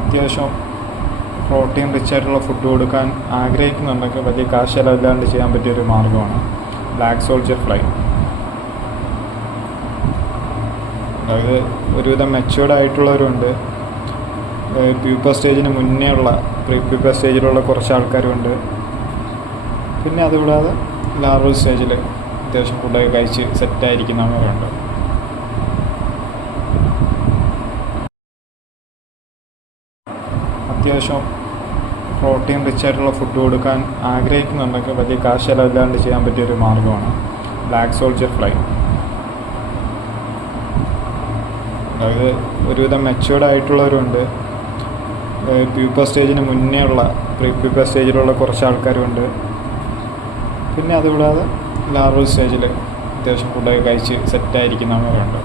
അത്യാവശ്യം protein rich ആയിട്ടുള്ള food കൊടുക്കാൻ ആഗ്രഹിക്കുന്നുണ്ടെങ്കിൽ വലിയ കാശ് ചിലവില്ലാണ്ട് ചെയ്യാൻ പറ്റിയൊരു മാർഗ്ഗമാണ് ബ്ലാക്ക് സോൾജർ ഫ്ലൈ. അതായത് ഒരുവിധം മെച്യൂർഡ് ആയിട്ടുള്ളവരുണ്ട്, പ്യൂപ്പർ സ്റ്റേജിന് മുന്നേ ഉള്ള പ്രീ പ്യൂപ്പർ സ്റ്റേജിലുള്ള കുറച്ച് ആൾക്കാരുണ്ട്, പിന്നെ അതുകൂടാതെ ലാർവൽ സ്റ്റേജിൽ അത്യാവശ്യം ഫുഡൊക്കെ കഴിച്ച് സെറ്റായിരിക്കുന്നവരുണ്ട്. അത്യാവശ്യം പ്രോട്ടീൻ റിച്ച് ആയിട്ടുള്ള ഫുഡ് കൊടുക്കാൻ ആഗ്രഹിക്കുന്നുണ്ടെങ്കിൽ വലിയ കാശ് ചിലവില്ലാണ്ട് ചെയ്യാൻ പറ്റിയൊരു മാർഗ്ഗമാണ് ബ്ലാക്ക് സോൾജർ ഫ്ലൈ. അതായത് ഒരുവിധം മെച്യൂർഡ് ആയിട്ടുള്ളവരുണ്ട്, പ്യൂപ്പർ സ്റ്റേജിന് മുന്നേ ഉള്ള പ്രീ പ്യൂപ്പർ സ്റ്റേജിലുള്ള കുറച്ച് ആൾക്കാരുണ്ട്, പിന്നെ അതുകൂടാതെ ലാർവൽ സ്റ്റേജിൽ അത്യാവശ്യം ഫുഡൊക്കെ കഴിച്ച് സെറ്റായിരിക്കുന്നവരുണ്ട്.